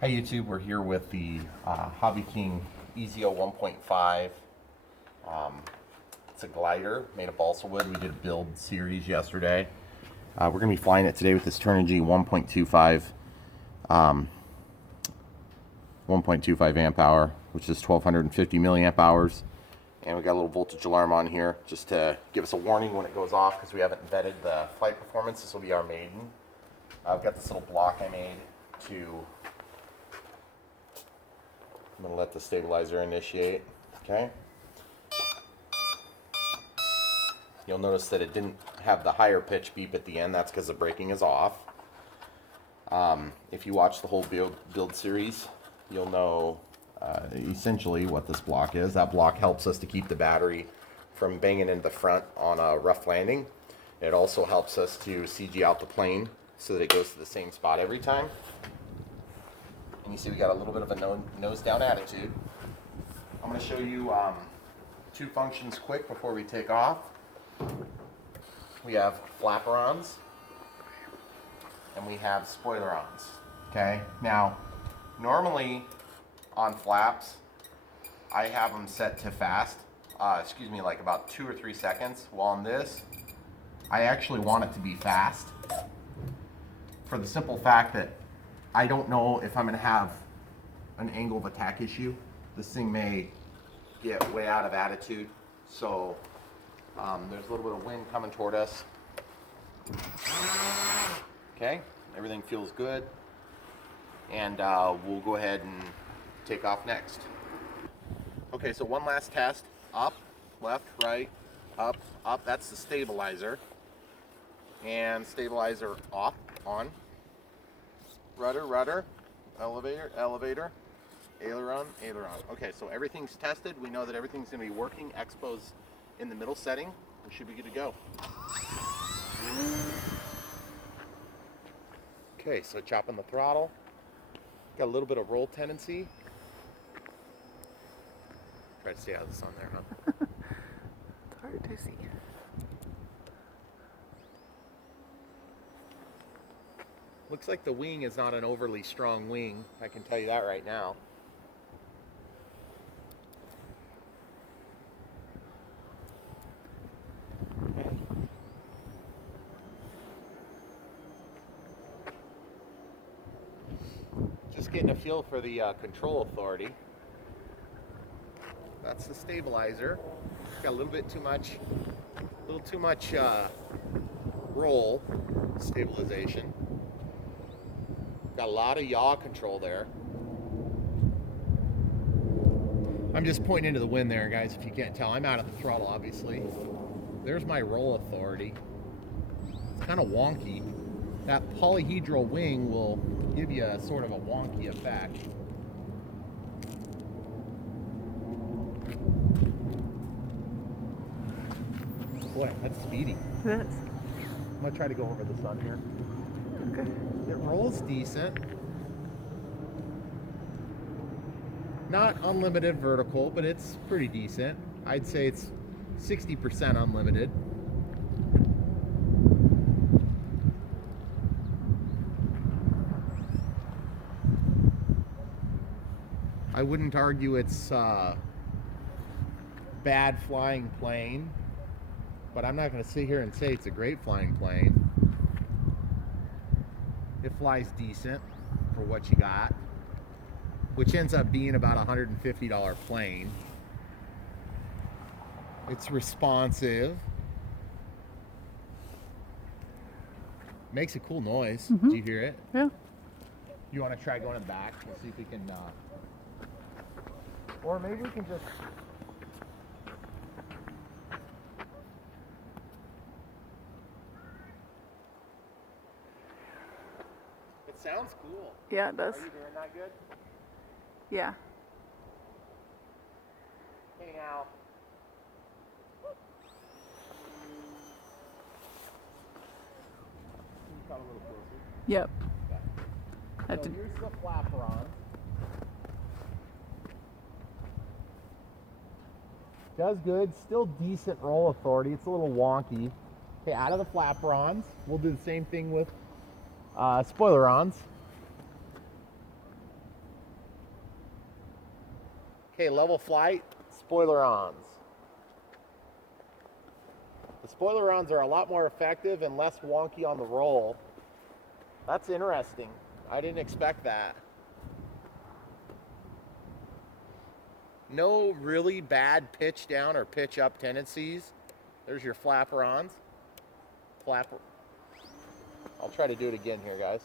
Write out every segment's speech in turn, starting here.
Hi YouTube, we're here with the HobbyKing EZIO 1.5. It's a glider made of balsa wood. We did a build series yesterday. We're going to be flying it today with this Turnigy 1.25 1.25 amp hour, which is 1250 milliamp hours. And we got a little voltage alarm on here just to give us a warning when it goes off because we haven't vetted the flight performance. This will be our Maiden. I've got this little block I made to... I'm going to let the stabilizer initiate, okay? You'll notice that it didn't have the higher pitch beep at the end. That's because the braking is off. If you watch the whole build series, you'll know essentially what this block is. That block helps us to keep the battery from banging into the front on a rough landing. It also helps us to CG out the plane so that it goes to the same spot every time. And you see we got a little bit of a nose down attitude. I'm going to show you two functions quick before we take off. We have flapper-ons and we have spoiler-ons. Okay, now normally on flaps I have them set to fast, like about 2 or 3 seconds. Well, on this I actually want it to be fast for the simple fact that I don't know if I'm going to have an angle of attack issue. This thing may get way out of attitude. So there's a little bit of wind coming toward us. Okay, everything feels good. And we'll go ahead and take off next. Okay, so one last test. Up, left, right, up, up. That's the stabilizer. And stabilizer off, on. Rudder, rudder, elevator, elevator, aileron, aileron. Okay, so everything's tested. We know that everything's going to be working. Expo's in the middle setting. We should be good to go. Okay, so chopping the throttle. Got a little bit of roll tendency. Try to see how this on there, huh? It's hard to see. Looks like the wing is not an overly strong wing. I can tell you that right now. Okay. Just getting a feel for the control authority. That's the stabilizer. Got a little too much roll stabilization. Got a lot of yaw control there. I'm just pointing into the wind there, guys, if you can't tell. I'm out of the throttle, obviously. There's my roll authority. It's kind of wonky. That polyhedral wing will give you a sort of a wonky effect. Boy, that's speedy. It is. I'm going to try to go over the sun here. Okay. It rolls decent. Not unlimited vertical, but it's pretty decent. I'd say it's 60% unlimited. I wouldn't argue it's bad flying plane, but I'm not going to sit here and say it's a great flying plane. It flies decent for what you got, which ends up being about a $150 plane. It's responsive. Makes a cool noise. Mm-hmm. Do you hear it? Yeah. You want to try going in the back? We'll see if we can, or maybe we can just... It sounds cool. Yeah, it does. Are you doing that good? Yeah. Hey now. Come a little closer. Yep. So here's the flapper-on. Does good. Still decent roll authority. It's a little wonky. Okay, out of the flapper-ons. We'll do the same thing with spoiler-ons. Okay, level flight, spoiler-ons. The spoiler-ons are a lot more effective and less wonky on the roll. That's interesting. I didn't expect that. No really bad pitch down or pitch up tendencies. There's your flapper-ons. Flapper. I'll try to do it again here, guys.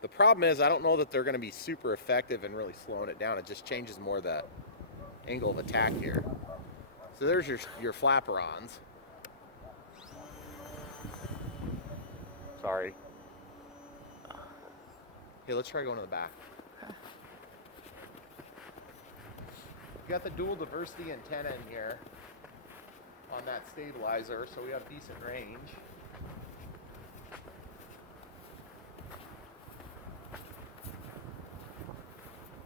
The problem is I don't know that they're going to be super effective in really slowing it down. It just changes more the angle of attack here. So there's your flapper-ons. Sorry. Okay, let's try going to the back. We got the dual diversity antenna in here on that stabilizer, so we have decent range.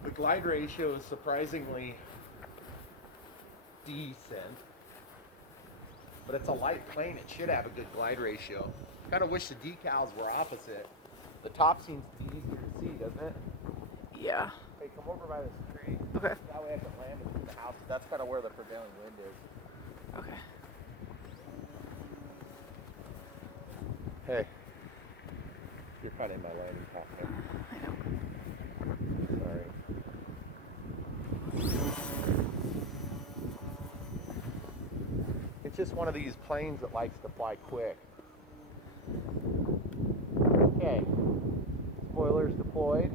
The glide ratio is surprisingly decent, but it's a light plane. It should have a good glide ratio. Kind of wish the decals were opposite. The top seems to be easier to see, doesn't it? Yeah. Hey, come over by this tree. Okay. That way I can land between the houses. That's kind of where the prevailing wind is. Okay. Hey, you're kind of in my landing path there. I know. Sorry. It's just one of these planes that likes to fly quick. Okay, spoilers deployed.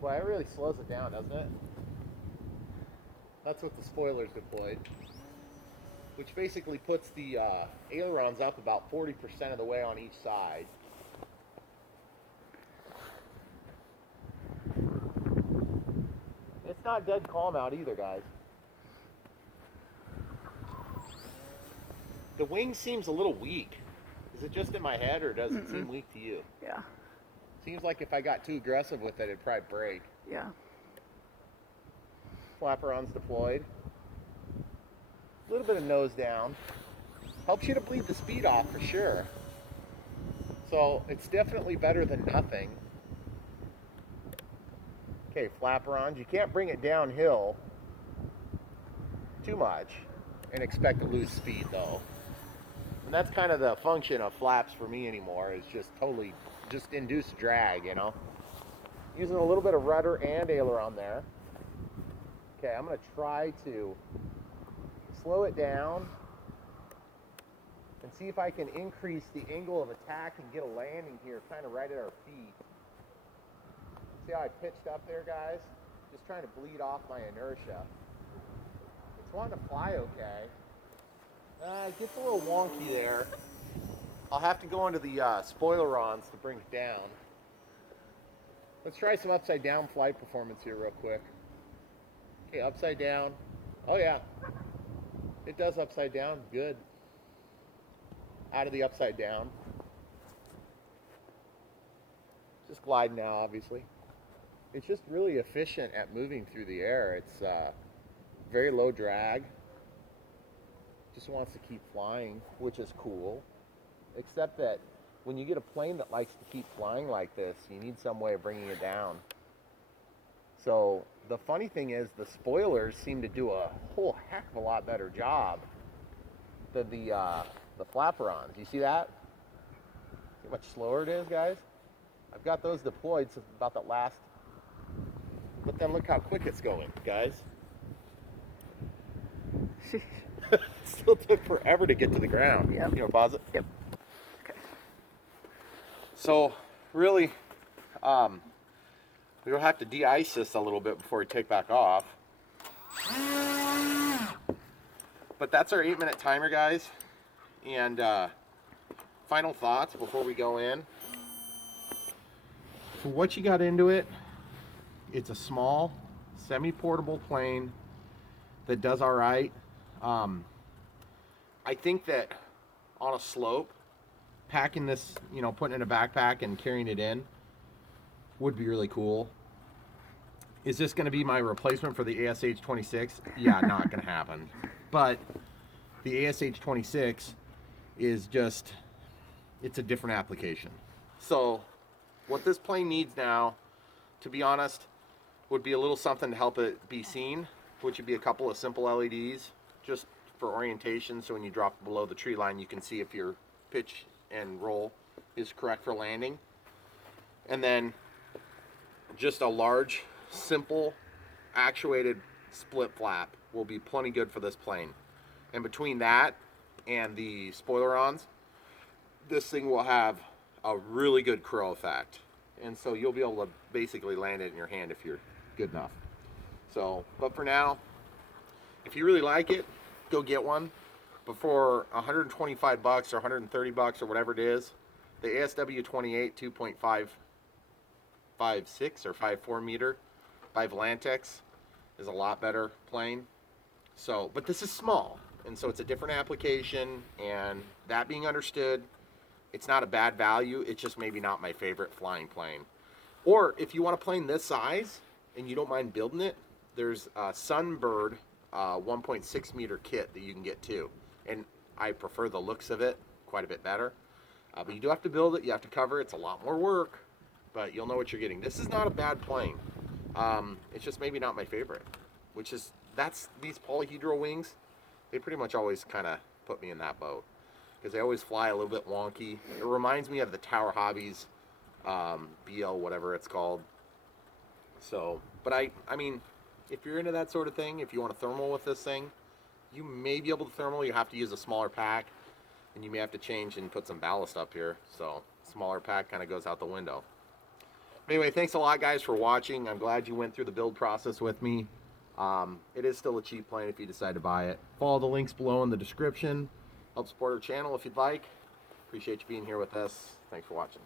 Boy, it really slows it down, doesn't it? That's what the spoilers deployed. Which basically puts the ailerons up about 40% of the way on each side. It's not dead calm out either, guys. The wing seems a little weak. Is it just in my head, or does it seem weak to you? Yeah. Seems like if I got too aggressive with it, it'd probably break. Yeah. Flapper-ons deployed. A little bit of nose down. Helps you to bleed the speed off for sure. So it's definitely better than nothing. Okay, flapper-ons. You can't bring it downhill too much and expect to lose speed though. And that's kind of the function of flaps for me anymore, is just induce drag, you know. Using a little bit of rudder and aileron there. Okay, I'm gonna try to slow it down and see if I can increase the angle of attack and get a landing here kind of right at our feet. See how I pitched up there, guys? Just trying to bleed off my inertia. It's wanting to fly okay. It gets a little wonky there. I'll have to go into the spoiler-ons to bring it down. Let's try some upside down flight performance here real quick. Okay, upside down. Oh yeah. It does upside down. Good. Out of the upside down. Just glide now, obviously. It's just really efficient at moving through the air. It's very low drag. Just wants to keep flying, which is cool. Except that when you get a plane that likes to keep flying like this, you need some way of bringing it down. So the funny thing is the spoilers seem to do a whole heck of a lot better job than the flapper-ons. You see that? See how much slower it is, guys? I've got those deployed since about the last. But then look how quick it's going, guys. It still took forever to get to the ground. Yep. You know, pause it? Yep. Okay. So, really, we'll have to de-ice this a little bit before we take back off. But that's our 8-minute timer, guys. And final thoughts before we go in. For what you got into it, it's a small, semi-portable plane that does all right. I think that on a slope, packing this, you know, putting it in a backpack and carrying it in would be really cool. Is this going to be my replacement for the ASH-26? Yeah, not going to happen. But the ASH-26 is just, it's a different application. So What this plane needs now, to be honest, would be a little something to help it be seen, which would be a couple of simple LEDs, just for orientation, so when you drop below the tree line, you can see if your pitch and roll is correct for landing. And then just a large, simple, actuated split flap will be plenty good for this plane. And between that and the spoiler-ons, this thing will have a really good curl effect. And so you'll be able to basically land it in your hand if you're good enough. So, but for now, if you really like it, go get one. But for 125 bucks or 130 bucks or whatever it is, the ASW 28 2.56 or 5.4 meter by Volantex is a lot better plane. So, but this is small, and so it's a different application, and that being understood, it's not a bad value. It's just maybe not my favorite flying plane. Or if you want a plane this size and you don't mind building it, there's a Sunbird 1.6 meter kit that you can get too. And I prefer the looks of it quite a bit better. But you do have to build it. You have to cover it. It's a lot more work, but you'll know what you're getting. This is not a bad plane. It's just maybe not my favorite, which is, that's these polyhedral wings. They pretty much always kind of put me in that boat, because they always fly a little bit wonky. It reminds me of the Tower Hobbies BL, whatever it's called. So, but I mean, if you're into that sort of thing, if you want a thermal with this thing, you may be able to thermal. You have to use a smaller pack, and you may have to change and put some ballast up here. So, smaller pack kind of goes out the window. Anyway, thanks a lot, guys, for watching. I'm glad you went through the build process with me. It is still a cheap plane if you decide to buy it. Follow the links below in the description. Help support our channel if you'd like. Appreciate you being here with us. Thanks for watching.